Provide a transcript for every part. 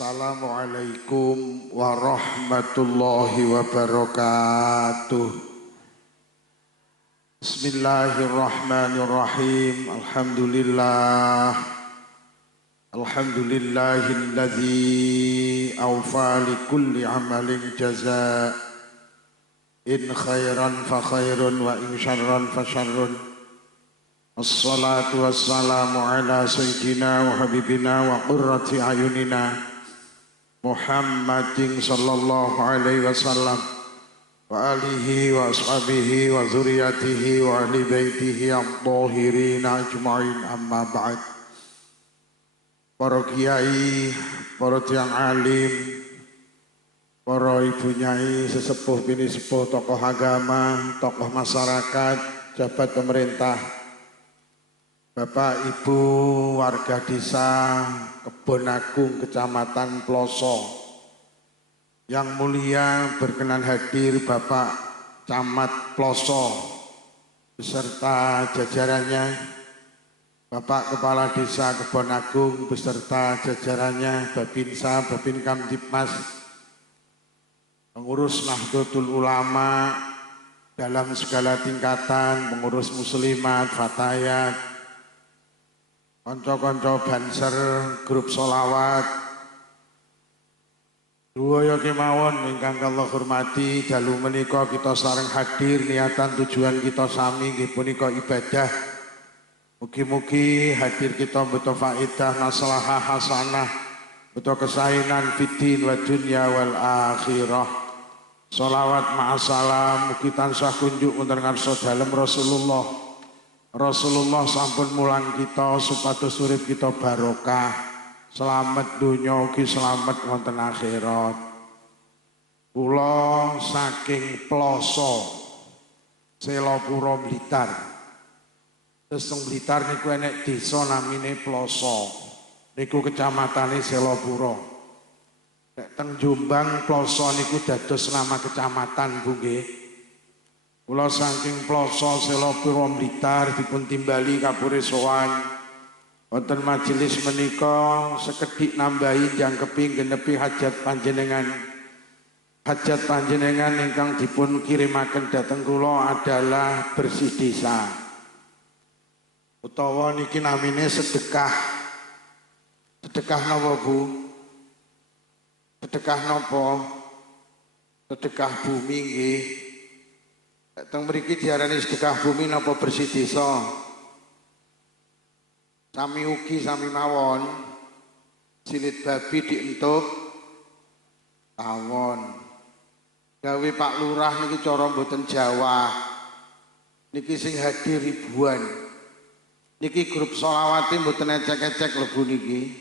Assalamualaikum warahmatullahi wabarakatuh. Bismillahirrahmanirrahim. Alhamdulillahilladzi awfa likulli amalin jazaa. In khairan fa khairun wa in syarran fa syarrun. Assalatu wassalamu ala sayyidina wa habibina wa qurrati ayunina Muhammadin sallallahu alaihi wasallam wa alihi wa ashabihi wa zuriyatihi wa ahli baitihi at-tahirin ajma'in, amma ba'd. Para kiai, para tiyang alim, para ibu nyai, sesepuh bini sepuh, tokoh agama, tokoh masyarakat, jabat pemerintah, Bapak Ibu warga desa Kebon Agung Kecamatan Ploso, yang mulia berkenan hadir Bapak Camat Ploso beserta jajarannya, Bapak Kepala Desa Kebon Agung beserta jajarannya, Babinsa, Babin Kamtibmas, pengurus Nahdlatul Ulama dalam segala tingkatan, pengurus muslimat, fatayat, konco-konco banser, grup solawat, duwaya kemawon ingkang kula hormati, dalu menika kita sareng hadir niatan tujuan kita sami nggih punika ibadah. Mugi-mugi hadir kita beto faedah maslahah hasanah, beto kesaenan fiddin wa dunya wal akhirah. Sholawat ma'asalam mugi tansah kunjuk wonten ngarsa dalem Rasulullah sampun mulang kita supados urip kita barokah, selamat dunya ugi selamat wonten akhirat. Kula saking Ploso, Selopuro Blitar. Terus Blitar niku enek desa namine Ploso. Niku kecamatane Selopuro. Nek teng Jombang Ploso niku dados nama kecamatan Bu nggih. Kula saking Ploso Selopuro Blitar dipun timbali kapure sowan wonten majelis menika sekedhik nambahi jangkepi genepi hajat panjenengan. Hajat panjenengan ingkang dipun kirimaken dhateng kula adalah bersih desa. Utawa niki namine sedekah. Sedekah napa Bu? Sedekah napa? Sedekah bumi nggih. Teng mriki diarani sedekah bumi napa bersih desa. Sami ugi sami mawon. Silit babi dientuk tawon. Gawe Pak Lurah niki cara mboten Jawa. Niki sing hadir ribuan. Niki grup sholawati mboten ecek-ecek lebu niki.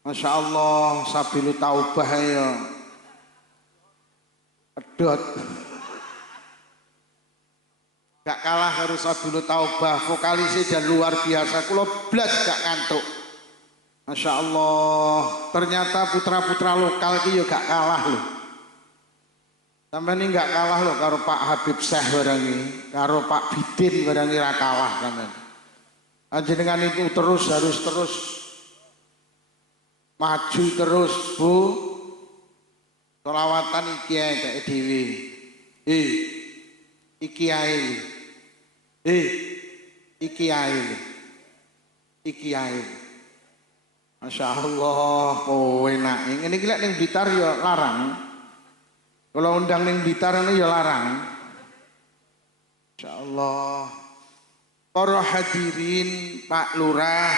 Masya Allah, sabilu taubah ya. Pedot. Gak kalah harus Sabilu Taubah, vokalisnya dan luar biasa. Kulo blas gak ngantuk. Masya Allah, ternyata putra-putra lokal ki yo gak kalah loh. Sampai ini gak kalah loh karo Pak Habib Syekh barangi, karo Pak Bidin barangi ra kalah sampean. Panjenengan itu terus harus terus maju terus Bu. Sholawatan iki ae dhewe. Iki ae. Iki ae. Masya Allah, oh enak. Ini gila ning Blitar ya larang. Kalau undang ning Blitar ini ya larang. Masya Allah. Para hadirin, Pak Lurah,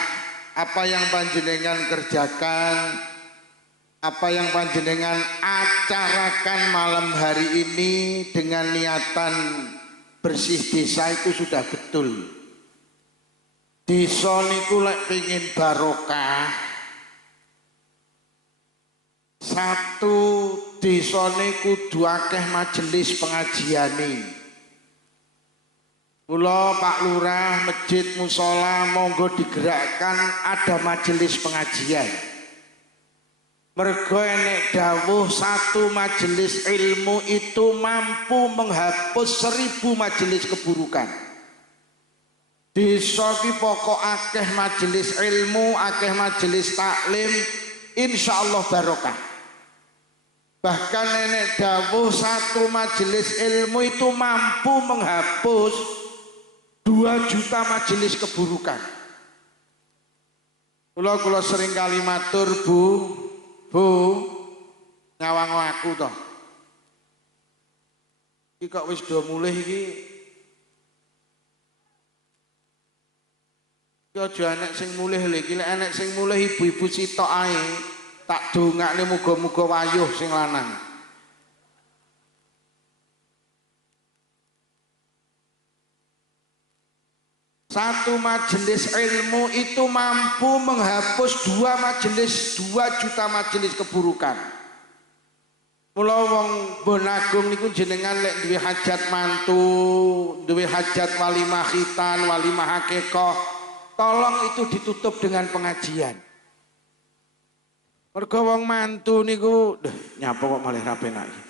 apa yang panjenengan kerjakan, apa yang panjenengan acarakan malam hari ini dengan niatan bersih desa itu sudah betul. Desa niku lek pengin barokah, satu desa niku kudu akeh majelis pengajiane. Kula Pak Lurah masjid musola monggo digerakkan ada majelis pengajian. Mergo enek dawuh satu majelis ilmu itu mampu menghapus 1000 majelis keburukan. Desa ki pokok akeh majelis ilmu, akeh majelis taklim, insyaallah barokah. Bahkan nenek dawuh satu majelis ilmu itu mampu menghapus 2 juta majelis keburukan. Kula sering kali matur bu nyawang aku toh. Iki kok wis do mulih iki. Iki aja enek sing mulih lho, iki lek enek sing mulih ibu-ibu sitok ae. Tak dongakne muga-muga wayuh sing lanang. Satu majelis ilmu itu mampu menghapus 2 majelis, 2 juta majelis keburukan. Mula wong Bonagung niku jenengan lek duwe hajat mantu, duwe hajat walimah khitan, walimah hakikah, tolong itu ditutup dengan pengajian. Mergo wong mantu niku nyapa kok malah ra penak iki.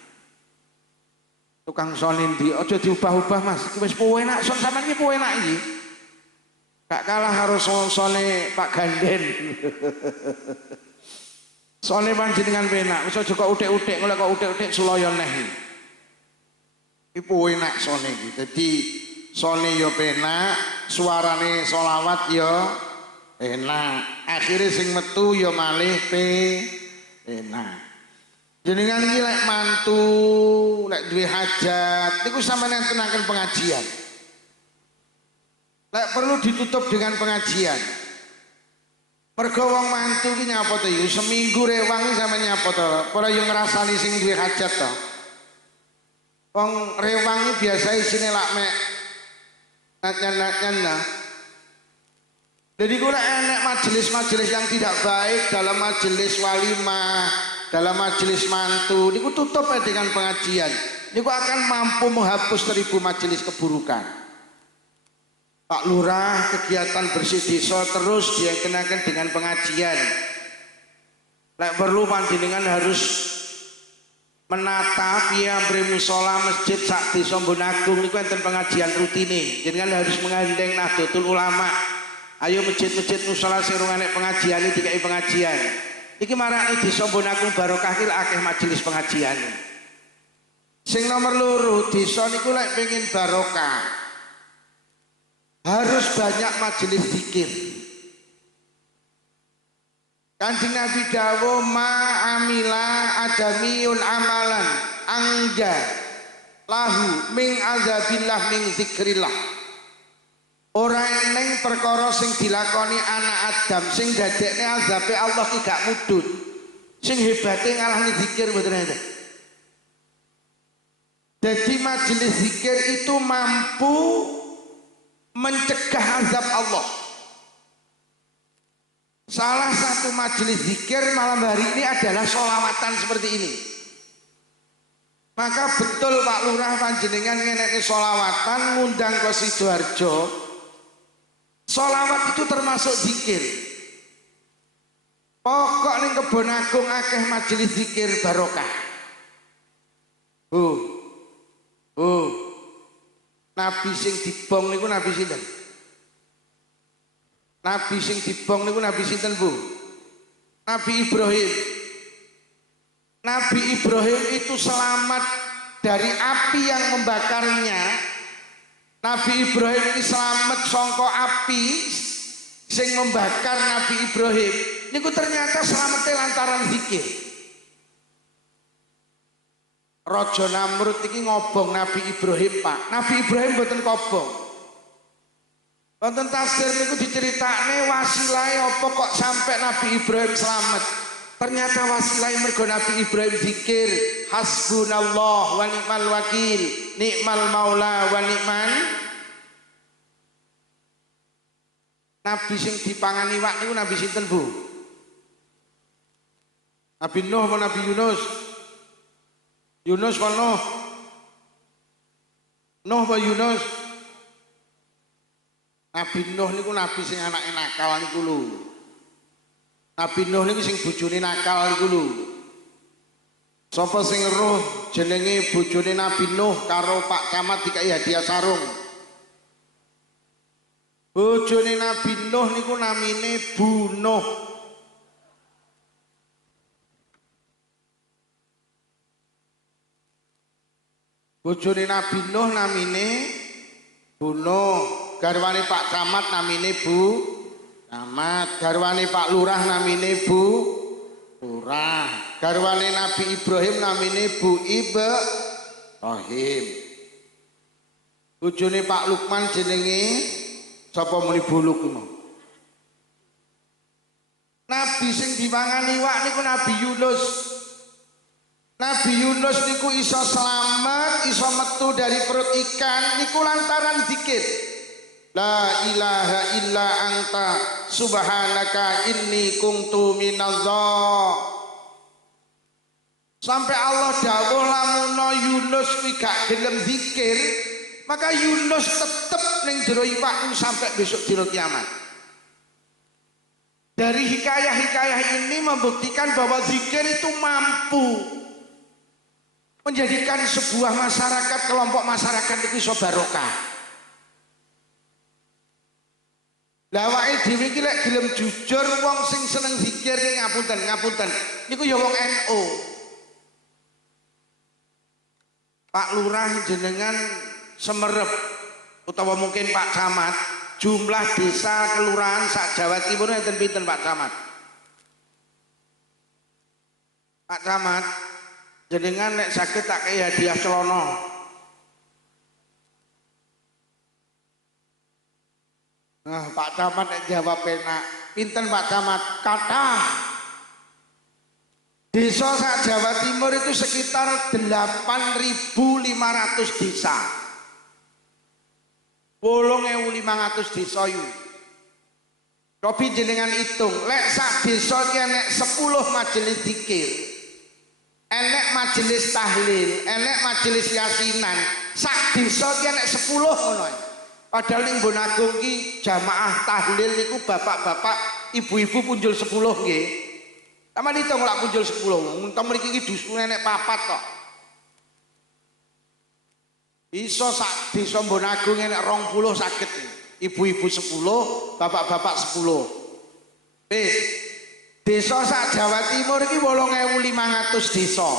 Tukang son ndi aja diubah-ubah Mas, iki wis penak son sampean iki penak iki. Gak kalah harus sone Pak Ganden. Sone panjenengan penak, wis aja kok utik-utik, kok utik-utik sulaya neh. Iki penak sone iki. Dadi sone ya penak, suarane selawat ya enak, akhirnya sing metu ya malih enak. Jenengan iki lek mantu, lek duwe hajat, niku sampeyan tenaken pengajian. Lek perlu ditutup dengan pengajian. Mergo wong mantu ki nyapa to yo seminggu rewang sampeyan nyapa to, ora yo ngrasani sing duwe hajat to. Wong rewang iki biasa isine lak mek natyan-natyan. Jadi kalau enak majelis-majelis yang tidak baik dalam majelis walimah, dalam majelis mantu, niku tutup dengan pengajian. Niku akan mampu menghapus 1000 majelis keburukan. Pak Lurah kegiatan bersih desa terus dia kenakan dengan pengajian. Lek perlu panjenengan harus menata piambre musala masjid sak desa Bonagung niku enten pengajian rutine. Jenengan harus menggandeng Nahdlatul Ulama. Ayo masjid-masjid musala sing rungane pengajian iki dikai pengajian. Iki marane desa Bonagung barokah ki akeh majelis pengajian. Sing nomor loro, desa niku lek pengin barokah harus banyak majelis zikir. Kanjeng Nabi dawuh ma amila adamiyun amalan angga lahu min azabillah min zikrillah. Ora eneng perkara sing dilakoni anak Adam sing dadekne azabe Allah ki gak mudhun. Sing hebate ngalahne zikir mboten enten. Jadi majelis zikir itu mampu mencegah azab Allah. Salah satu majelis zikir malam hari ini adalah sholawatan seperti ini. Maka betul Pak Lurah panjenengan ngeneki sholawatan ngundang ke Sidoarjo. Sholawat itu termasuk zikir. Pokok ning Kebon Agung akeh majelis zikir barokah. Nabi sing dibong niku nabi sinten? Nabi sing dibong niku nabi sinten, Bu? Nabi Ibrahim. Nabi Ibrahim itu selamat dari api yang membakarnya. Nabi Ibrahim ini selamat sangka api sing membakar Nabi Ibrahim. Niku ternyata selamatnya lantaran zikir. Raja Namrud iki ngobong Nabi Ibrahim, Pak. Nabi Ibrahim mboten kobong. Wonten tafsir niku diceritakne wasilahe apa kok sampai Nabi Ibrahim selamat. Ternyata wasilahe mergo Nabi Ibrahim zikir hasbunallah wa ni'mal wakil, ni'mal maula wa ni'man. Nabi sing dipangani wak niku Nabi sinten, Bu? Nabi Nuh apa Nabi Yunus? Yunus apa Nuh? Nuh apa Yunus? Nabi Nuh niku nabi sing anake nakal niku lho. Nabi Nuh niku sing bojone nakal niku lho. Sapa sing roh jenenge bojone Nabi Nuh karo Pak Camat dikai hadiah sarung. Bojone Nabi Nuh niku namine Bu Nuh. Bojone Nabi Nuh namine Bu Nuh, garwane Pak Camat namine Bu Camat, garwane Pak Lurah namine Bu Lurah, garwane Nabi Ibrahim namine Bu Ibrahim. Bojone Pak Lukman jenenge sapa muni Bu Lukman? Nabi sing dimangan iwak niku Nabi Yunus. Nabi Yunus niku iso selamat, iso metu dari perut ikan niku lantaran zikir. La ilaha illa anta subhanaka inni kuntu minadh. Sampai Allah dawuh lamun Yunus kuwi gak gelem zikir, maka Yunus tetep ning jero iwak sampai besok dina kiamat. Dari hikayah-hikayah ini membuktikan bahwa zikir itu mampu menjadikan sebuah masyarakat, kelompok masyarakat itu iso barokah. Lah awake dhewe iki lek gelem jujur wong sing seneng zikir ning ngapunten niku ya wong NU. Pak Lurah jenengan Semerep utawa mungkin Pak Camat, jumlah desa kelurahan sak Jawa Timur enten pinten Pak Camat? Pak Camat, jenengan nek saged tak kei hadiah celana. Nah, Pak Camat nek jawab penak. Pinten Pak Camat? Kathah. Desa sak Jawa Timur itu sekitar 8.500 desa. 8.500 desa yu. Robi jenengan hitung, lek sak desa ki enek 10 majelis zikir. Enek majelis tahlil, enek majelis yasinan. Sak desa ki enek 10 ngono. Padahal ning Bonagung ki jamaah tahlil niku bapak-bapak, ibu-ibu punjul 10 nggih. Taman hitung lak punjul 10. Untung mriki iki dusun enek 4 kok. Iso sak desa Bonagung enek 20 saged. Ibu-ibu 10, bapak-bapak 10. Wis. Desa sak Jawa Timur iki 8.500 desa.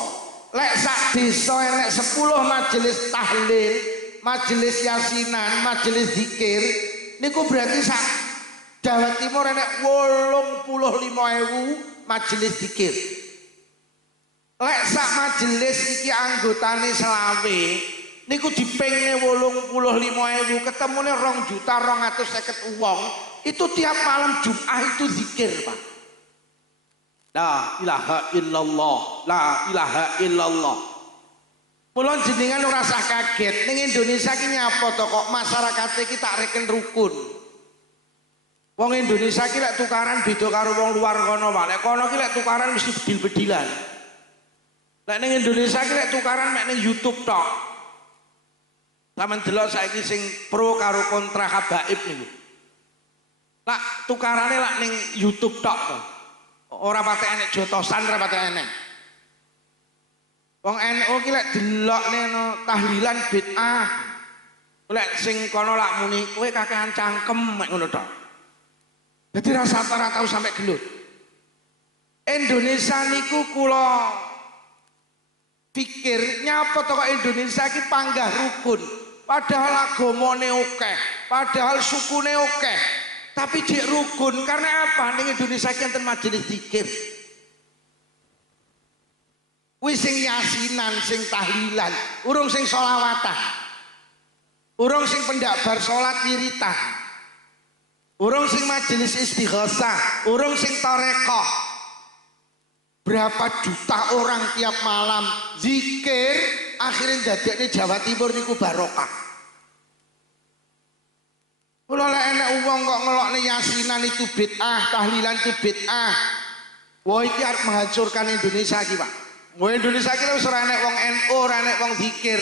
Lek sak desa enek 10 majelis tahlil, majelis yasinan, majelis zikir, niku berarti sak Jawa Timur enek 85.000 majelis zikir. Lek sak majelis iki anggotane selawe, niku dipingne 85.000, ketemune 2.250.000 wong. Itu tiap malam Jumat itu zikir, Pak. La ilaha illallah, la ilaha illallah. Mula jenengan ora usah kaget, ning Indonesia ki nyapa to kok masyarakat iki tak reken rukun. Wong Indonesia ki lek tukaran beda karo wong luar kono, Pak. Lek kono ki lek tukaran mesti bedil-bedilan. Lek ning Indonesia ki lek tukaran mek ning YouTube tok. Sampeyan delok saiki sing pro karo kontra habaib niku. Lak tukarane lak ning YouTube tok to. Ora patek enek jotosan, ora patek enek. Wong NU ki lek delokne no tahlilan bid'ah. Lek sing kono lak muni kowe kakehan cangkem mek ngono tok. Dadi rasa ora tau sampe gelut. Indonesia niku kula pikir nyapa to kok Indonesia ki panggah rukun. Padahal agamane akeh, padahal sukune akeh. Tapi dik rukun karena apa? Ning Indonesia ki enten majelis zikir. Kuwi sing yasinan, sing tahlilan, urung sing sholawatan. Urung sing pendakbar salat wiritan. Urung sing majelis istighosah, urung sing tarekoh. Berapa juta orang tiap malam zikir, akhirnya dadekne Jawa Timur niku barokah. Kula lek enek wong kok ngelokne yasinan itu bid'ah, tahlilan itu bid'ah. Wah iki arep menghancurkan Indonesia iki, Pak. Wong Indonesia iki wis ora enek wong NU, ora enek wong zikir.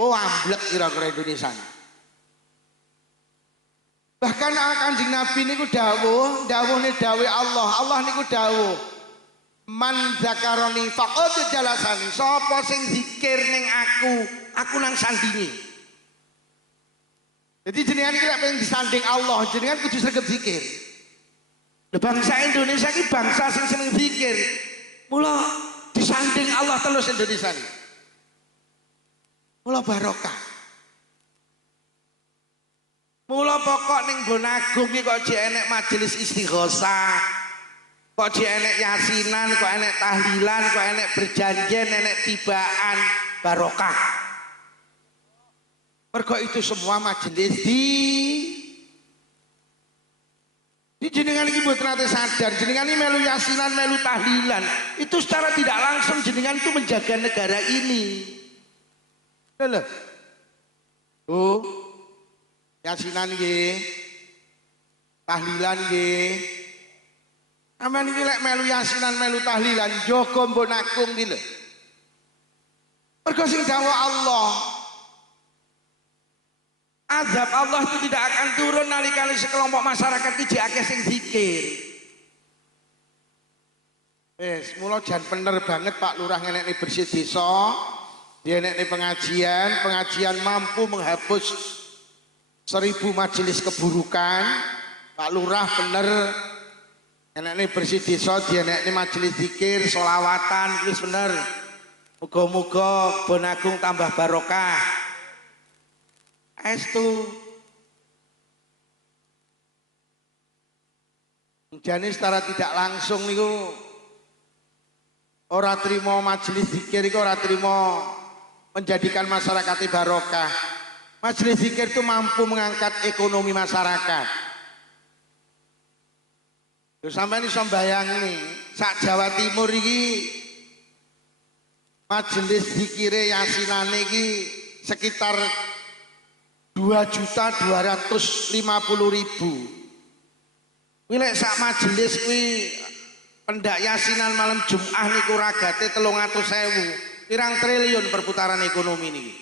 Oh amblek kira-kira Indonesia. Bahkan Kanjeng Nabi niku dawuh Allah. Allah niku dawuh, man zakaroni faqad jalasani. Sapa sing zikir ning aku nang sandingi. Jadi jenengan iki lek pengen disanding Allah, jenengan kudu sregep zikir. Bangsa Indonesia iki bangsa sing seneng zikir. Mula disanding Allah terus Indonesia ini. Mula barokah. Mula pokok ning Bonagung iki kok jek enek majelis istighosah. Kok jek enek yasinan, kok enek tahlilan, kok enek berjanjian, enek tibaan, barokah. Mergo itu semua majelis di jenengan iki mboten nate sadar, jenengan ini melu yasinan, melu tahlilan. Itu secara tidak langsung jenengan itu menjaga negara ini. Lho. Oh. Yasinan nggih. Tahlilan nggih. Aman iki lek melu yasinan, melu tahlilan, jaga Bonagung iki lho. Mergo sing dawuh Allah, azab Allah itu tidak akan turun nalikane sekelompok masyarakat iki akeh sing zikir. Wis, mula jan bener banget Pak Lurah ngenekne bersih desa, dienekne pengajian mampu menghapus 1000 majelis keburukan. Pak Lurah bener ngenekne bersih desa, dienekne majelis zikir, sholawatan, wis bener. Muga-muga Bonagung tambah barokah. Estu jane secara tidak langsung niku ora trimo majelis zikir iku ora trimo menjadikan masyarakat barokah. Majelis zikir itu mampu mengangkat ekonomi masyarakat. Lho sampeyan iso mbayangni sak Jawa Timur iki majelis zikire yasinane iki sekitar 2.250.000. Kuwi lek sak majelis kuwi pendak yasinan malam Jumat niku ragate 300.000. Pirang triliun perputaran ekonomi niki.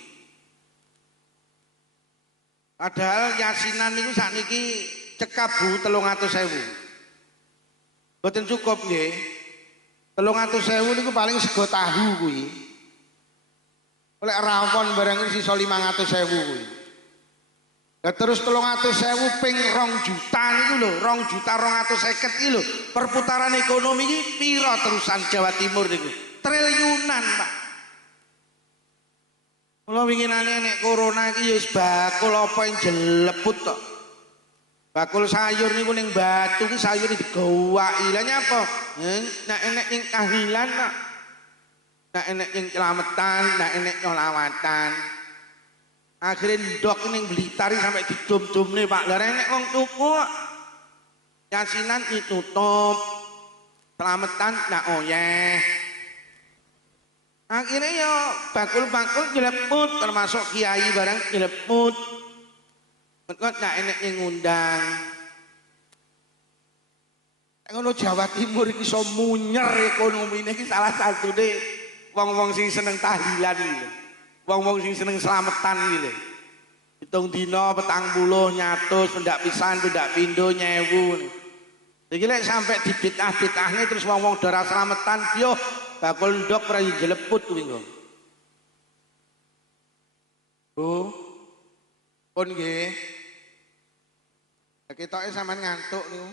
Padahal yasinan niku sakniki cekap Bu 300.000. Mboten cukup nggih. 300.000 niku paling sego tahu kuwi. Oleh rawon barang sisa 500.000 kuwi. Ya terus 300.000 ping 2 juta niku lho, 2.250.000 iki lho. Perputaran ekonomi iki piro terusan Jawa Timur niku? Triliunan, Pak. Mula winginane nek corona iki ya wis bakul apa yang jeleput tok. Bakul sayur niku ning batu ki sayur digowaki. Lah nyapa? Nek enek ning tahlilan nak. Nek enek ning slametan, nek enek nyolawatan. Akhirnya ndok ning Blitar sampai didum-dumne Pak. Lah enek wong tuku yasinan ditutup. Slametan ndak oyeh. Akhirnya ya bakul-bakul jeleput termasuk kiai barang jeleput. Kok ndak enek yang ngundang. Ngono Jawa Timur iki iso munyer ekonomine iki salah satune wong-wong sing seneng tahlilan iki. Wong-wong sing seneng slametan iki lho. Hitung dina 40 nyatus pendak pisan, pendak pindho nyewu. Iki lek sampe dibid'ah-bid'ahne terus wong-wong dora slametan yo bakul ndok ora jeleput kuwi kok. Bu. Pun nggih. Ketoke sampean ngantuk niku.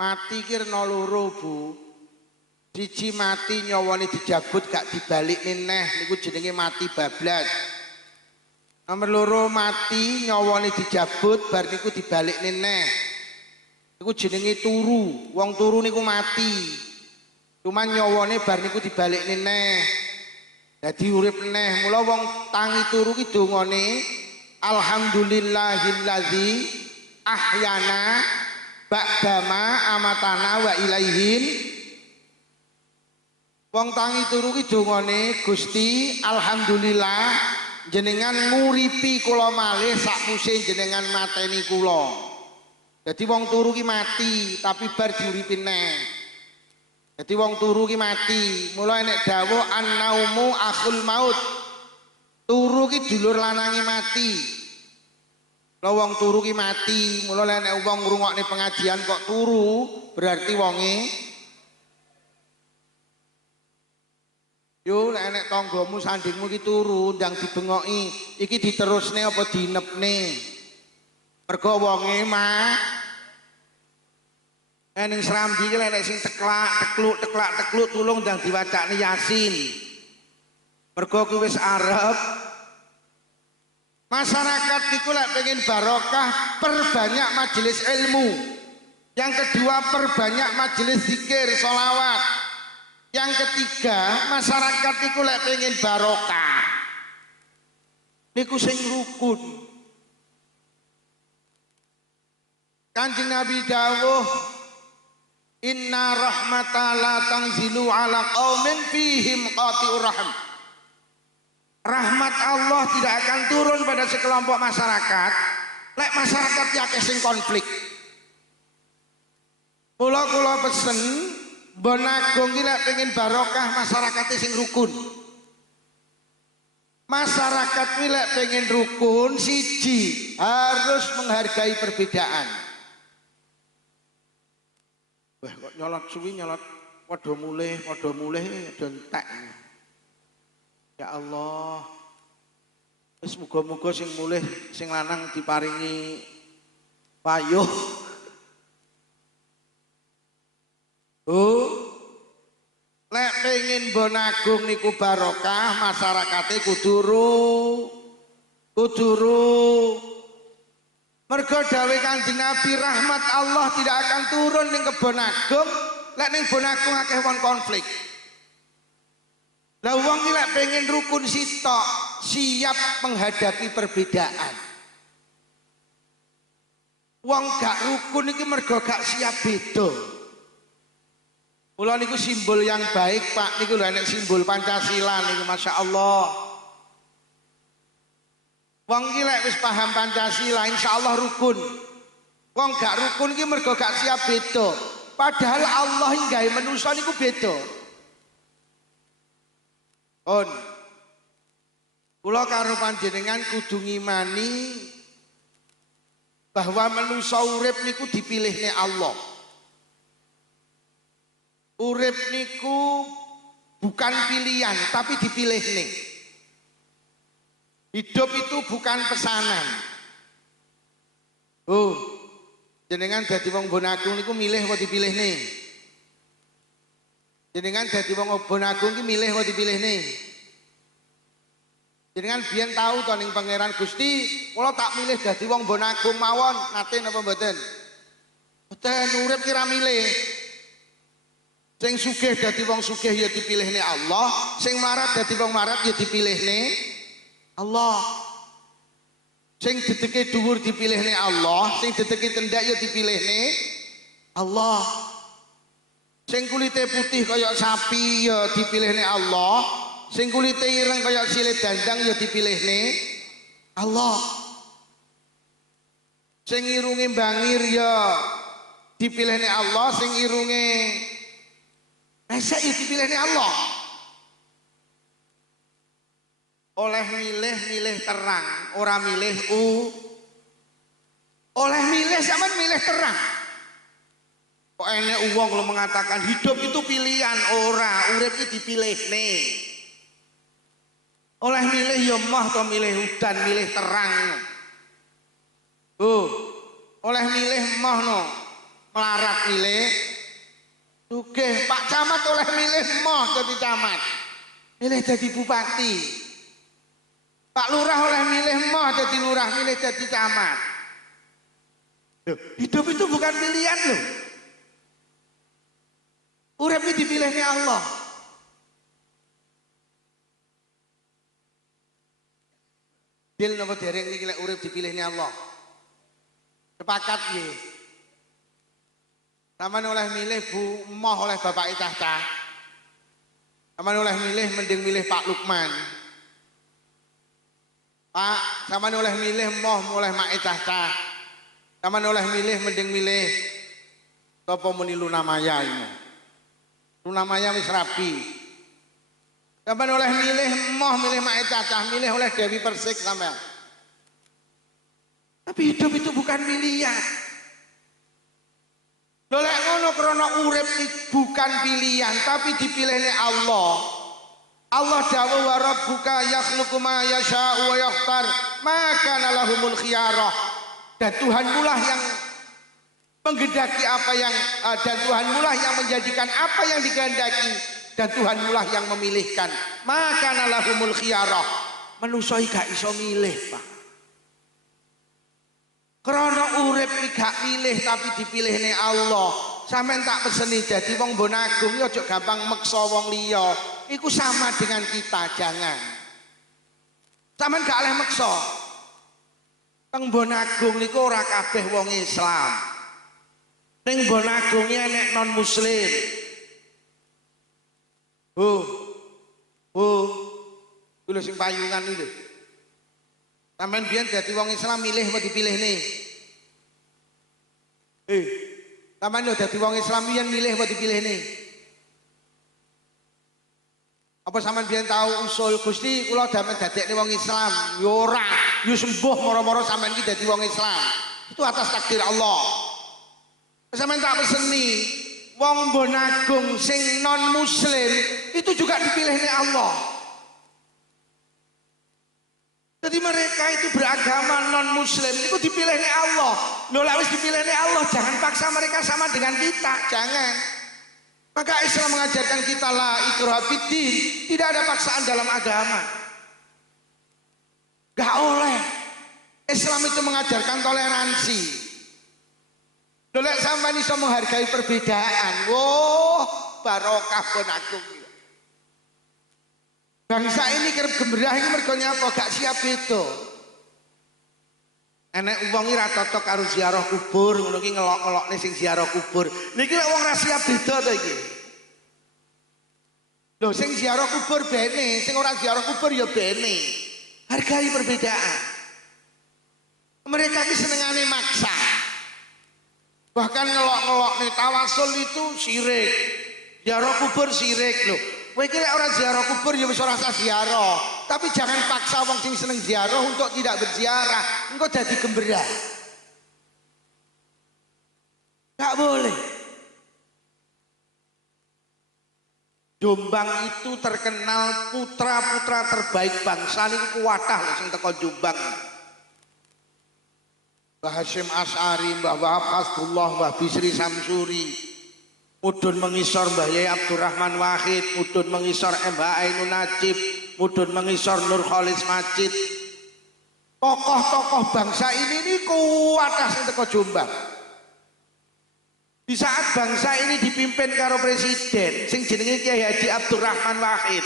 Mati ki rena loro, Bu. Siji mati nyawane dijabut gak dibalikne neh niku jenenge mati bablas. Nomor loro mati nyawane dijabut bar niku dibalikne neh. Niku jenenge turu. Wong turu niku mati. Cuman nyawane bar niku dibalikne neh. Dadi urip neh. Mula wong tangi turu ki dongane alhamdulillahilladzi ahyana ba'dama amatana wa ilaihin. Wong tangi turu ki dongane Gusti alhamdulillah jenengan nguripi kula malih sakmuse jenengan mateni kula. Dadi wong turu ki mati tapi bar diuripi neh. Dadi wong turu ki mati. Mula enek dawuh an-naumu akhul maut. Turu ki dulur lanange mati. Lah wong turu ki mati. Mula nek wong ngrungokne pengajian kok turu, berarti wonge yo nek enek tanggamu sandingmu ki turu ndang dibengoki, iki diterusne apa dinepne. Mergo wonge mah ning Serambi ki enek sing teklak, tekluk tulung ndang diwacakne Yasin. Mergo kuwi wis arep masyarakat niku lek pengen barokah perbanyak majelis ilmu. Yang kedua perbanyak majelis zikir, sholawat. Yang ketiga masyarakat niku lek pengen barokah niku sing rukun. Kanjeng Nabi dawuh inna rahmata la tanzilu ala qaumin fihim qati'ur rahim. Rahmat Allah tidak akan turun pada sekelompok masyarakat lek masyarakat akeh sing konflik. Kula pesen Mbon Agung iki lek pengen barokah masyarakate sing rukun. Masyarakat iki lek pengen rukun siji harus menghargai perbedaan. Wah kok nyolot suwi nyolot padha mulih do entek. Ya Allah. Wis muga-muga sing mulih sing lanang diparingi payuh. Lek pengen Mbon Agung niku barokah masyarakate kuduru. Mergo dawuh Kanjeng Nabi rahmat Allah tidak akan turun ning Kebon Agung lek ning Bon Agung akeh wong konflik. Lah wong iki lek pengen rukun sitok siap menghadapi perbedaan. Wong gak rukun iki mergo gak siap beda. Kula niku simbol yang baik Pak, niku lho nek simbol Pancasila niku Masya Allah. Wong iki lek wis paham Pancasila insyaallah rukun. Wong gak rukun iki mergo gak siap beda. Padahal Allah yang gawe manusa niku beda. Kula karo panjenengan kudu ngimani bahwa manusa urip niku dipilihne Allah. Urip niku bukan pilihan tapi dipilih nih. Hidup itu bukan pesanan. Jenengan dadi wong Bon Agung niku milih apa dipilih nih? Jenengan dadi wong Bon Agung iki milih apa dipilih nih? Jenengan biyen tahu to ning Pangeran Gusti, kula tak milih dadi wong Bon Agung mawon, nate napa mboten? Mboten, urip kira milih. Sing sugih dadi wong sugih ya dipilihne Allah, sing marat dadi wong marat ya dipilihne Allah. Sing dedeke dhuwur dipilihne Allah, sing dedeke tendak ya dipilihne Allah. Sing kulite putih kaya sapi ya dipilihne Allah, sing kulite ireng kaya silit dandang ya dipilihne Allah. Sing irunge bangir ya dipilihne Allah, sing irunge Masa itu dipilihnya Allah. Oleh milih terang, orang milih oleh milih zaman milih terang. Kok enek uang lo mengatakan hidup itu pilihan ora, urip iki dipilih nih. Oleh milih ya mah to milih udan, milih terang. Oleh milih mah no, melarat milih. Oke, Pak Camat oleh milih moh jadi camat, milih jadi bupati. Pak Lurah oleh milih moh jadi lurah, milih jadi camat. Hidup itu bukan pilihan loh. Urip ini dipilihnya Allah. Dil napa dereng iki lek urip dipilihnya Allah. Sepakat nggih. Sampeyan oleh milih Bu Moh oleh Bapak Caca. Sampeyan oleh milih mending milih Pak Lukman. Pak, sampeyan oleh milih Moh oleh Mak Caca. Sampeyan oleh milih mending milih sapa muni Luna Maya ini. Luna Maya wis rapi. Sampeyan oleh milih Moh milih Mak Caca, milih oleh Dewi Persik sampeyan. Tapi hidup itu bukan pilihan. Lolek ngono krana urip bukan pilihan tapi dipilihne Allah. Allah dawuh wa rabbuka yakhluqu ma yasha'u wa yakhtar ma kana lahumul khiyarah. Dan Tuhanmu lah yang menggendaki apa yang dan Tuhanmu lah yang menjadikan apa yang dikehendaki dan Tuhanmulah yang memilihkan. Maka nalahumul khiyarah. Manusa gak iso milih, Pak. Krana urip gak milih tapi dipilihne Allah. Sampeyan tak peseni dadi wong bonagung ya aja gampang meksa wong liya. Iku sama dengan kita, jangan. Sampeyan gak oleh meksa. Teng bonagung niku ora kabeh wong Islam. Ning bonagung enek non muslim. Kulo sing payungan iki. Sampeyan biyen dadi wong Islam milih apa dipilihne? Sampeyan yo dadi wong Islam biyen milih apa dipilihne? Apa sampeyan biyen tahu usul Gusti kula damen dadekne wong Islam? Yo ora, yo sembuh moro-moro sampeyan iki dadi wong Islam. Itu atas takdir Allah. Sampeyan tak peseni wong bonagung sing non muslim itu juga dipilihne Allah. Jadi mereka itu beragama non muslim itu dipilihnya Allah. Loh lawis dipilihnya Allah, jangan paksa mereka sama dengan kita, jangan. Maka Islam mengajarkan kita la ikraha fiddin, tidak ada paksaan dalam agama. Gak oleh. Islam itu mengajarkan toleransi. Loh lek sampeyan iso menghargai perbedaan, barokah pun aku. Bangsa ini kerep gemberah iki mergo nyapa gak siap itu. Enek wong iki ra cocok karo ziarah kubur, ngono iki ngelok-ngelokne sing ziarah kubur. Niki lek wong ra siap beda to iki. Lho sing ziarah kubur bene, sing ora ziarah kubur ya bene. Hargai perbedaan. Mereka iki senengane maksa. Bahkan ngelok-ngelokne tawasul itu syirik. Ziarah kubur syirik lho. Kowe iki lek ora ziarah kubur ya wis ora usah ziarah. Tapi jangan paksa wong sing seneng ziarah untuk tidak berziarah. Engko dadi gemberah. Gak boleh. Jombang itu terkenal putra-putra terbaik bangsa niku kuwatah lho sing teko Jombang. Mbah Hasyim Asy'ari, Mbah Wahab Hasbullah, Mbah Bisri Samsuri. Mudun mengisor Mbah Yai Abdurrahman Wahid, mudun mengisor MH Ainun Najib, mudun mengisor Nur Khalis Majid. Tokoh-tokoh bangsa ini kuwatah sing teko Jombang. Di saat bangsa ini dipimpin karo presiden sing jenenge Kiai Haji Abdurrahman Wahid.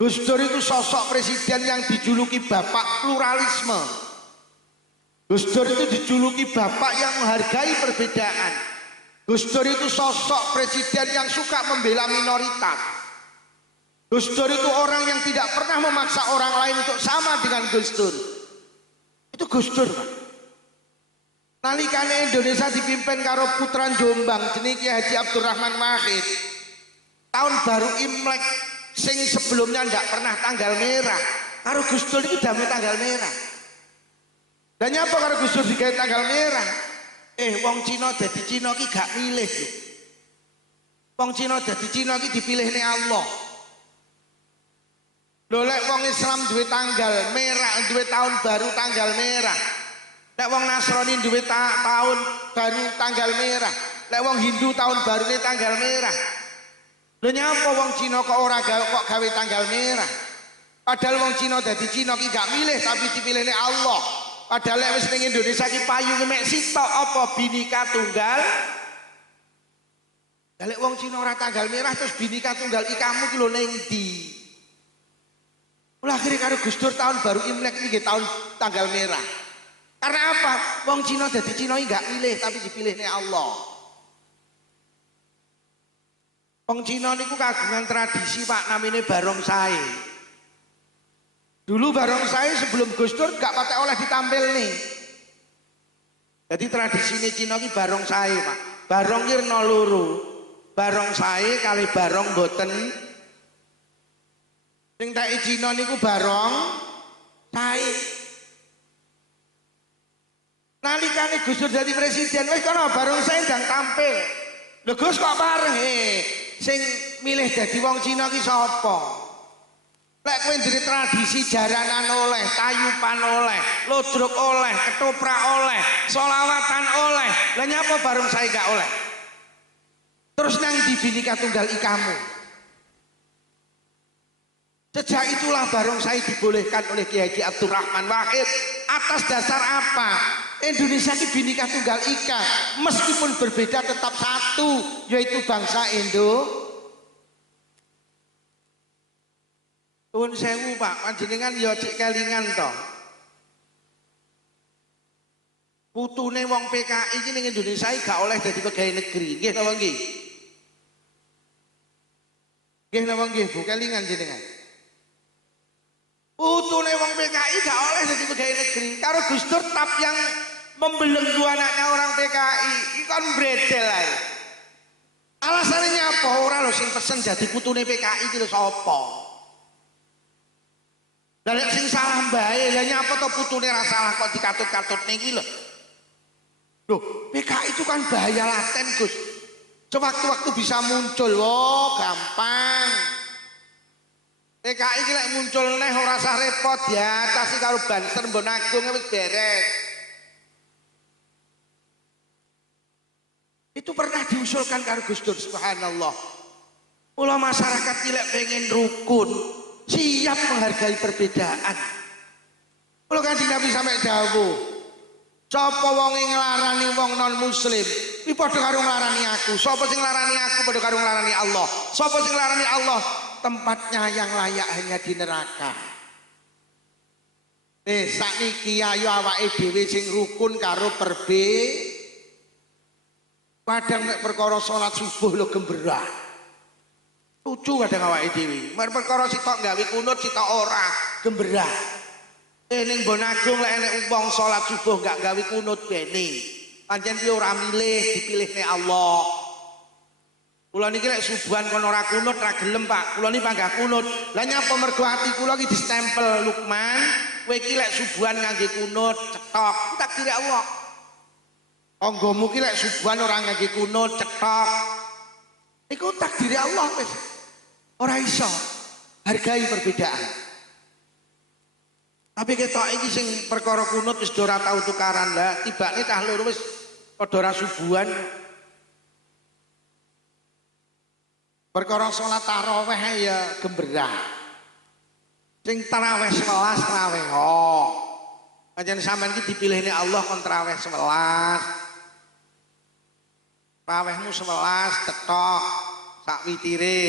Gus Dur itu sosok presiden yang dijuluki bapak pluralisme. Gus Dur itu dijuluki bapak yang menghargai perbedaan. Gus Dur itu sosok presiden yang suka membela minoritas. Gus Dur itu orang yang tidak pernah memaksa orang lain untuk sama dengan Gus Dur. Itu Gus Dur, Pak. Nalikane Indonesia dipimpin karo putra Jombang jenenge Kiai Haji Abdurrahman Wahid. Tahun baru Imlek sing sebelumnya ndak pernah tanggal merah. Karo Gus Dur iki damai tanggal merah. Dan nyapa karo Gus Dur digawe tanggal merah? Wong Cina dadi Cina ki gak milih lho. Wong Cina dadi Cina ki dipilihne Allah. Lho lek wong Islam duwe tanggal merah, duwe tahun baru tanggal merah. Lek wong Nasrani duwe tahun baru tanggal merah. Lek wong Hindu tahun barune tanggal merah. Lho nyapa wong Cina kok ora gawe tanggal merah? Padahal wong Cina dadi Cina ki gak milih tapi dipilihne Allah. Padahal wis ning Indonesia ki payu mek sitok apa binika tunggal. Dalek wong Cina ora tanggal merah terus binika tunggal iki kamu ki lho ning ndi? Mula akhire karo Gus Dur tahun baru Imlek iki tahun tanggal merah. Karena apa? Wong Cina dadi Cina iki gak milih tapi dipilihne Allah. Wong Cina niku kagungan tradisi Pak namine barongsai. Dulu barongsai sebelum Gus Dur gak patek oleh ditampil nih. Jadi tradisi ini Cina ki barongsai Pak. Barong ki rena loro. Barongsai kali barong boten. Sing tak Cina niku barong sai. Nalikane Gus Dur dadi presiden wis kono barongsai ndang tampil. Lho Gus kok bareng sing milih dadi wong Cina ki sapa? Lek kowe ndiri tradisi jaranan oleh, tayupan oleh, lodrok oleh, ketoprak oleh, solawatan oleh. Lah nyapa barongsai gak oleh? Terus nang di Bhinneka Tunggal Ikamu. Sejak itulah barongsai dibolehkan oleh Kiai Haji Abdurrahman Wahid. Atas dasar apa? Indonesia ini Bhinneka Tunggal Ika, meskipun berbeda tetap satu, yaitu bangsa Indo. Nuwun sewu Pak, panjenengan ya cek kelingan toh. Putune wong PKI iki ning Indonesia iki gak oleh dadi pegawai negeri. Nggih napa nggih? Nggih napa nggih, Bu kelingan jenengan. Putune wong PKI gak oleh dadi pegawai negeri. Karo Gus Dur tap yang membelenggu anaknya orang PKI, iki kan bredel ae. Alasannya apa? Ora lho sing pesen dadi putune PKI iki lho sapa? Lah lek sing salah mbae, lah nyapa to putune ra salah kok dikatut-katutne iki lho. Loh, PKI itu kan bahaya laten, Gus. Sewaktu-waktu bisa muncul, oh gampang. PKI iki lek muncul neh ora usah repot ya, atasi karo Banser Mbon Agung wis beres. Itu pernah diusulkan karo Gus Dur, subhanallah. Mula masyarakat iki lek pengen rukun, siap menghargai perbedaan. Kalau Kanjeng Nabi sampai dawuh, sapa wong nglarani wong non muslim, iki padha karo nglarani aku. Sapa sing nglarani aku padha karo nglarani Allah. Sapa sing nglarani Allah, tempatnya yang layak hanya di neraka. Sakniki ayo awake dhewe sing rukun karo kadang nek perkara salat subuh lho gemberah. Lucu kadang awake dhewe. Mer perkara sitok gawe kunut sitok ora gemberah. Ning Mbon Agung lek enek wong salat subuh gak gawe kunut bene. Pancen kuwi ora milih, dipilihne Allah. Kula niki lek subuhan kono ora kunut ra gelem, Pak. Kula niki panggah kunut. Lah nyapa mergo ati kula iki distempel Lukman, kowe iki lek subuhan ngangge kunut cetok, takdir Allah. Tanggamu ki lek subuhan ora ngangge kunut cetok. Iku takdir Allah wis. Ora iso hargai perbedaan. Tapi ketok iki sing perkara kunut wis ora tau tukaran lah, tibane cah loro wis padha ora subuhan. Perkara salat tarawih ya gemberah. Sing tarawih 11 tarawih. Oh. Pancen sampean iki dipilihne Allah kon tarawih 11. Tarawihmu 11 cetok sak witire.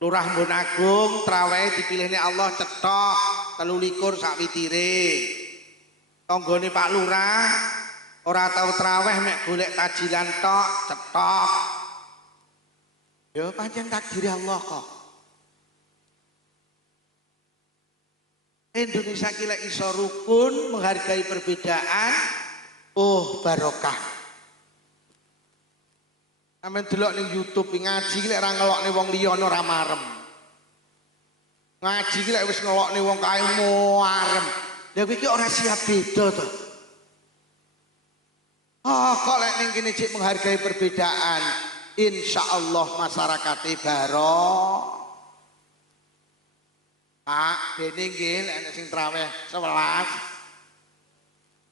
Lurah Mbon Agung tarawih dipilihne Allah cetok 23 sak witire. Tanggane Pak Lurah ora tau tarawih mek golek tajilan tok cetok. Ya pancen takdir Allah kok. Indonesia ki lek iso rukun menghargai perbedaan, oh barokah. Amen delok ning YouTube ngaji lek ora ngelokne wong liya ora marem. Ngaji ki lek wis ngelokne wong kae muarem. Lha kowe iki ora siap beda to. Oh, kok lek ning kene cek menghargai perbedaan. Insyaallah masyarakate barok. Pak, dene nggih enek sing traweh 11.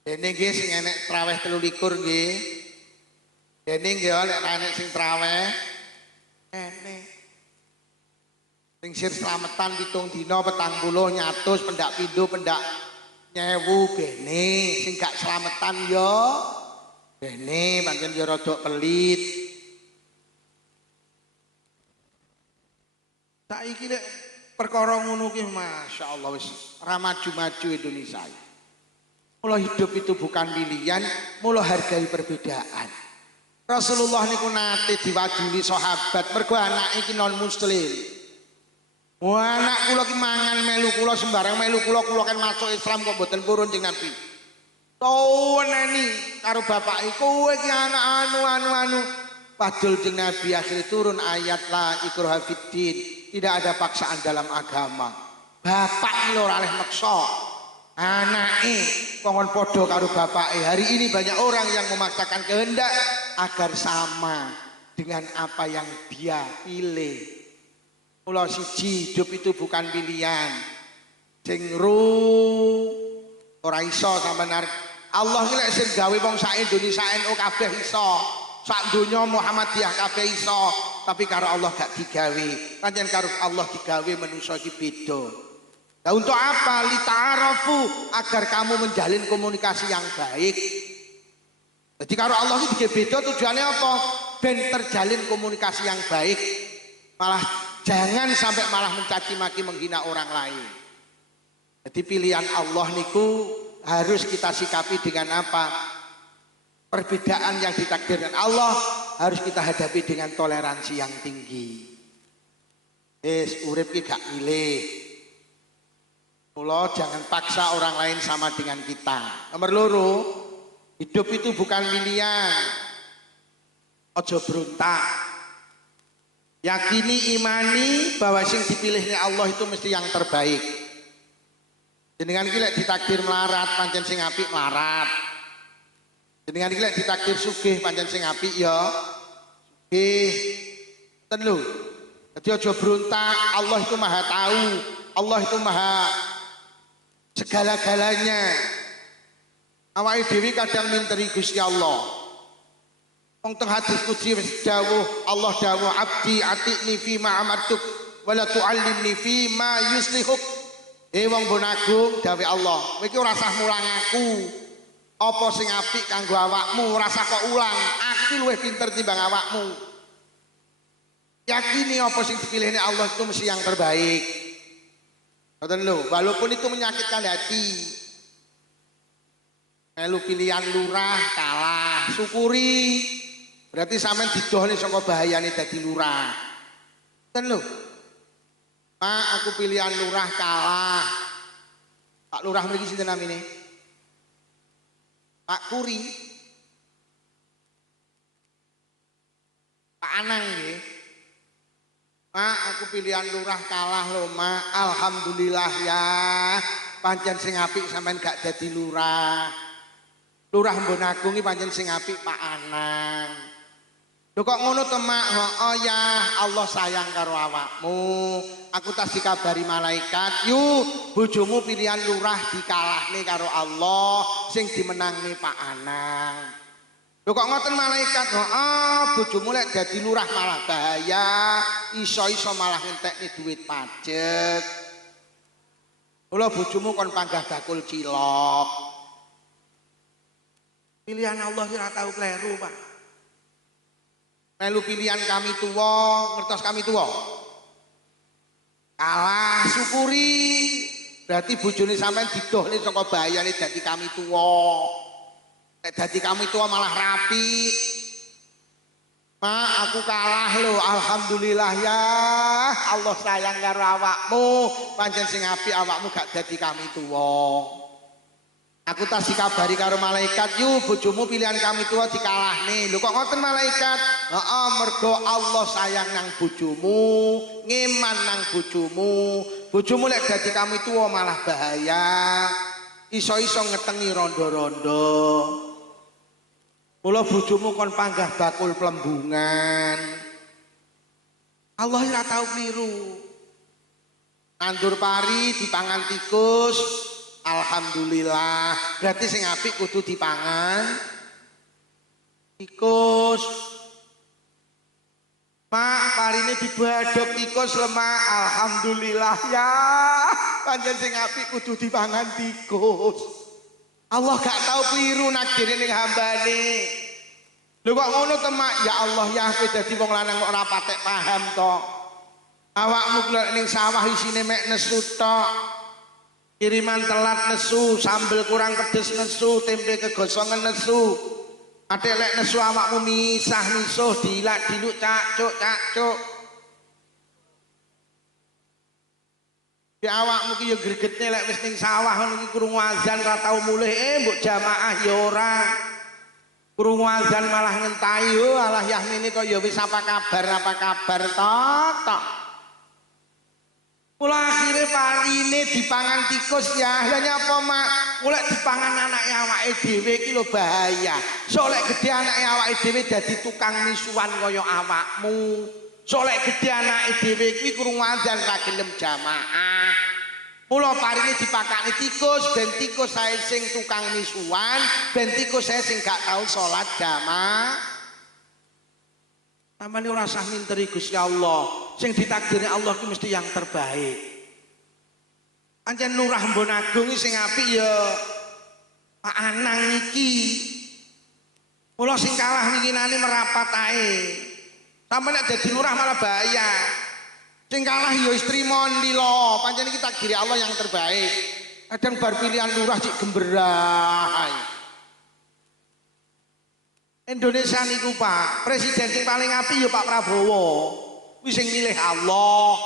Dene nggih sing enek traweh 23 nggih. Dene nggih lek enek sing traweh enek. Sing sir slametan 7 dina 40 nyatus pendak pindho pendak nyewu bene. Sing gak slametan ya bene pancen ya rada pelit. Saiki lek perkara ngono ki masyaallah wis ra maju-maju Indonesia. Mula hidup itu bukan pilihan, mula hargai perbedaan. Rasulullah niku nate diwajuli sahabat mergo anake iki non muslim. Wah anak kula ki mangan melu kula sembarang melu kula kan masuk Islam kok mboten purun Jeng Nabi. Taweneni karo bapake kowe ki anak anu. Padahal Jeng Nabi akhirnya turun ayat la ikraha fiddin. Tidak ada paksaan dalam agama. Bapak ini ora oleh maksa. Anake kongkon podo karo bapake. Hari ini banyak orang yang memaksakan kehendak agar sama dengan apa yang dia pilih. Mula siji hidup itu bukan pilihan. Sing ora iso sampean Allah iki lek sing gawe wong sak Indonesia NU kabeh iso. sak donya Muhammadiyah kabeh iso, tapi karo Allah gak digawe. Pancen karo Allah digawe manusa iki beda. Nah, untuk apa? Lita'arafu, agar kamu menjalin komunikasi yang baik. Jadi karo Allah iki beda, tujuannya apa? Ben terjalin komunikasi yang baik. Malah jangan sampai malah mencaci maki menghina orang lain. Jadi pilihan Allah niku harus kita sikapi dengan apa? Perbedaan yang ditakdirkan Allah harus kita hadapi dengan toleransi yang tinggi. Urip ki gak milih. Mula jangan paksa orang lain sama dengan kita. Nomor loro, hidup itu bukan pilihan. Ojo berontak. Yakini, imani bahwa sing dipilihnya Allah itu mesti yang terbaik. Jenengan iki lek ditakdir melarat pancen sing apik melarat. Jenengan iki lek ditakdir sugih pancen sing apik ya sugih. Ten lho. Dadi aja berontak, Allah itu Maha tahu, Allah itu Maha segala-galanya. Awake dhewe kadang minteri Gusti Allah. Wong teng hadis qudsi wis dawuh, Allah dawuh abdi atikni fi ma amartuk wala tuallimni fi ma yuslihuk. Wong bonagung dawuh Allah, kowe iki ora usah mulang aku. Apa sing apik kanggo awakmu ora usah kok ulang. Aku luwih pinter timbang awakmu. Yakini apa sing dipilihne Allah itu mesti yang terbaik. Ngoten lho, walaupun itu menyakitkan hati. Melu pilihan lurah kalah, syukuri. Berarti sampean didohne saka bahayane dadi lurah. Ngoten lho. Pak, aku pilihan lurah kalah. Pak Lurah mriki sinten namine? Pak Kuri. Pak Anang nggih. Mak, aku pilihan lurah kalah lho, Mak. Alhamdulillah ya. Pancen sing apik sampean gak dadi lurah. Lurah Mbon Agung iki pancen sing apik Pak Anang. Lho kok ngono to, Mak? Oh ya, Allah sayang karo awakmu. Aku tas dikabari malaikat, "Yu, bojomu pilihan lurah dikalahne karo Allah, sing dimenangne Pak Anang." Lho kok ngoten malaikat? Bojomu lek dadi lurah malah bahaya, iso-iso malah ngentekne duit pajak. Mula bojomu kon panggah bakul cilok. Pilihan Allah ora tau kleru, Pak. Melu pilihan kami tuwa, ngertos kami tuwa. Kalah syukuri. Berarti bojone sampean didohne saka bahayane dadi kami tuwa. Nek dadi kami tua malah rapi. Mak, aku kalah lho. Alhamdulillah ya. Allah sayang karo awakmu. Pancen sing apik awakmu gak dadi kami tua. Aku tas dikabari karo malaikat, "Yu, bojomu pilihan kami tua dikalahne." Lho kok ngoten malaikat? Mergo Allah sayang nang bojomu, ngeman nang bojomu. Bojomu lek dadi kami tua malah bahaya. Iso-iso ngetengi rondo-rondo. Mula bojomu kon panggah bakul plembungan. Allah ora tau kliru. Nandur pari dipangan tikus, alhamdulillah. Berarti sing apik kudu dipangan tikus. Mak, parine dibadhok tikus lemak, alhamdulillah ya. Pancen sing apik kudu dipangan tikus. Allah gak tau kliru nakdire ning hambane. Lho kok ngono to, Mak? Ya Allah ya, kowe dadi wong lanang kok ora patek paham to. Awakmu lek ning sawah isine mek nesu tok. Kiriman telat nesu, sambel kurang pedes nesu, tempe kegosongan nesu. Ate lek nesu awakmu misah misuh dilak diluk cacuk cacuk. Ya awakmu ki ya gregetne lek wis ning sawah ngono iki krungu azan ra tau mulih mbok jamaah ya ora. Krungu azan malah ngentahi, "Oh alah Yahmini kok ya wis apa kabar tok." Mula akhirnya parine dipangan tikus ya. Lah nyapa, Mak? Mulai dipangan anake awake dhewe iki lho bahaya. Solek gede anake awake dhewe dadi tukang misuan kaya awakmu. Solek gede anake dhewe kuwi krungu azan ra gelem jamaah. Mula parine dipakani tikus, ben tikus sae sing tukang misuan, ben tikus sae sing gak tau salat jamaah. Sampeyan ora usah minteri Gusti Allah. Sing ditakdiri Allah ki mesti yang terbaik. Pancen Lurah Embon Agung sing apik ya Pak Anang iki. Mula sing kalah wikinane merapat ae. Sampe nek dadi lurah malah bahaya. Sing kalah ya istri mondi lho. Pancen iki takdiri Allah yang terbaik. Kadang bar pilihan lurah cik gemberah. Indonesia niku Pak, presiden sing paling apik ya Pak Prabowo. Kuwi sing milih Allah.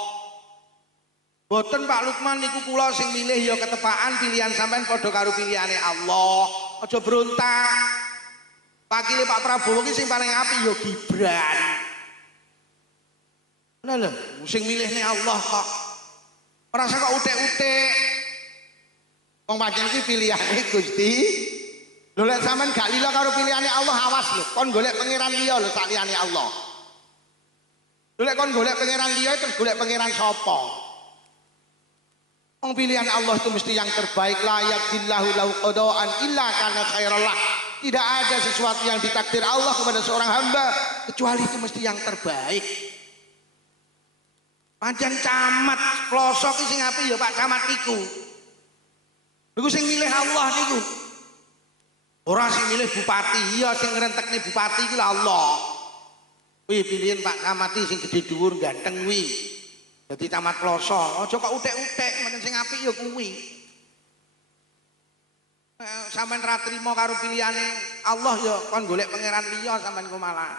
Boten Pak Lukman niku kula sing milih ya ketepaan pilihan sampean padha karo pilihane Allah. Aja berontak. Wakile Pak Prabowo ki sing paling apik ya Gibran. Nah lho, sing milihne Allah kok. Ora usah kok utek-utek. Wong pancen iki pilihane Gusti. Lho lek sampean gak lila karo pilihane Allah awas lho. Kon golek pangeran liya lho sak liyane Allah. Lho lek kon golek pangeran liya terus golek pangeran sapa? Wong pilihan Allah itu mesti yang terbaik. La yaqillahu lahu qada'an illa kana khairallah. Tidak ada sesuatu yang ditakdir Allah kepada seorang hamba kecuali itu mesti yang terbaik. Pancen camat pelosok iki sing apik ya Pak Camat niku. Niku sing milih Allah niku. Ora sing milih bupati, iya sing ngrentekne bupati iki Allah. Kuwi pilihan Pak Camat sing gedhe dhuwur ganteng kuwi. Dadi camat pelosok, aja kok utek-utek, men sing apik ya kuwi. Sampeyan ra trimo karo pilihane Allah ya kon golek pangeran liya sampeyan ku malah.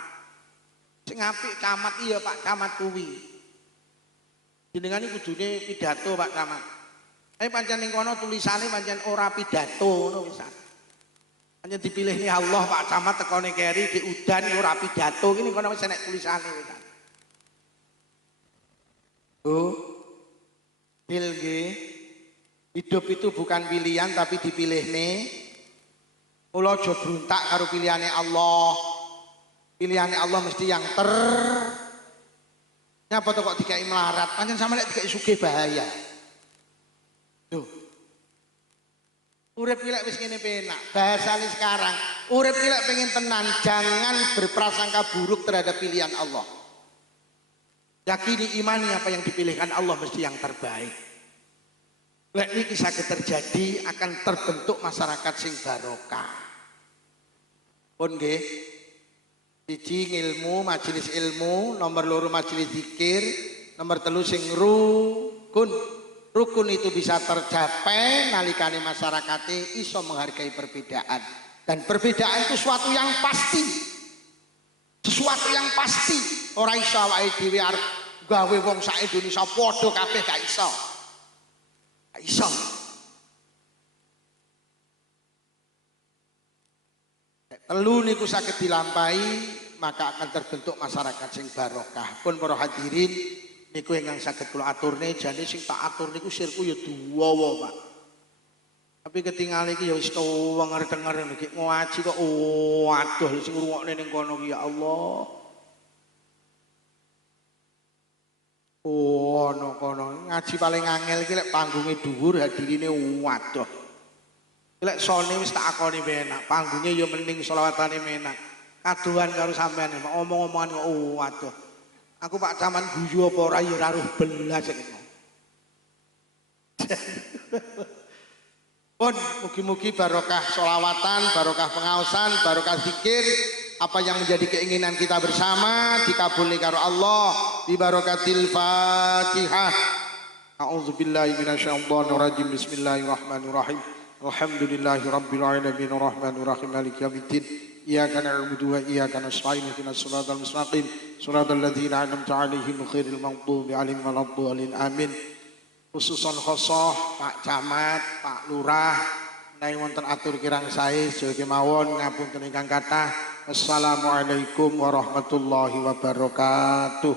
Sing apik camat iya Pak Camat kuwi. Jenengane kudune pidato Pak Camat. Pancen ning kono tulisane pancen ora pidato ngono pisan. Pancen dipilihne Allah Pak Camat tekone keri di udan ora pidato iki kono wis enek tulisane pisan. Oh. Nggih. Hidup itu bukan pilihan tapi dipilih nih. Mula aja bruntak karo pilihane Allah. Pilihane Allah mesti yang Nyapa to kok dikai melarat? Pancen sampe nek dikai sugih bahaya. Tuh. Urip iki lek wis ngene penak. Bahasane sekarang, urip iki lek pengen tenan, jangan berprasangka buruk terhadap pilihan Allah. Yakini imani apa yang dipilihkan Allah mesti yang terbaik. Lek niki saged terjadi akan terbentuk masyarakat sing barokah. Pun nggih. Siji ilmu, majelis ilmu, nomor loro majelis zikir, nomor telu sing rukun. Rukun itu bisa tercapai nalikane masyarakate iso menghargai perbedaan. Dan perbedaan itu sesuatu yang pasti. Sesuatu yang pasti. Ora iso awake dhewe arep gawe wong sak Indonesia padha kabeh gak iso. Iso. Telu niku saged dilampahi maka akan terbentuk masyarakat sing barokah. Pun para hadirin niku ingkang saged kula aturne jane sing tak atur niku sirku ya duwawa Pak. Tapi ketinggal iki ya wis denger iki ngaji kok waduh sing ngrungokne ning kono ki ya Allah. Oh, kono ngaji paling angel iki lek panggunge dhuwur hadirine waduh. Lek sone wis tak akoni penak, panggunge ya mending selawatane menak. Kadohan karo sampean omong-omongan kok waduh. Aku Pak Caman guyu apa ora ya ora belas iki. Pun mugi-mugi barokah sholawatan, barokah pengaosan, barokah zikir. Apa yang menjadi keinginan kita bersama dikabuli karo Allah bi barakatil Fatihah. A'udzubillahi minasyaitonir rajim. Bismillahirrahmanirrahim. Alhamdulillahirabbil alamin arrahmanir rahim maliki yaumiddin. Iyyaka na'budu wa iyyaka nasta'in ihdinas siratal mustaqim siratal ladzina an'amta 'alaihim ghairil maghdubi 'alaihim waladdallin. Amin. Khususan khosoh Pak Camat, Pak Lurah menawi wonten atur kirang sae sedaya kemawon ngapunten ingkang kathah. Assalamualaikum warahmatullahi wabarakatuh.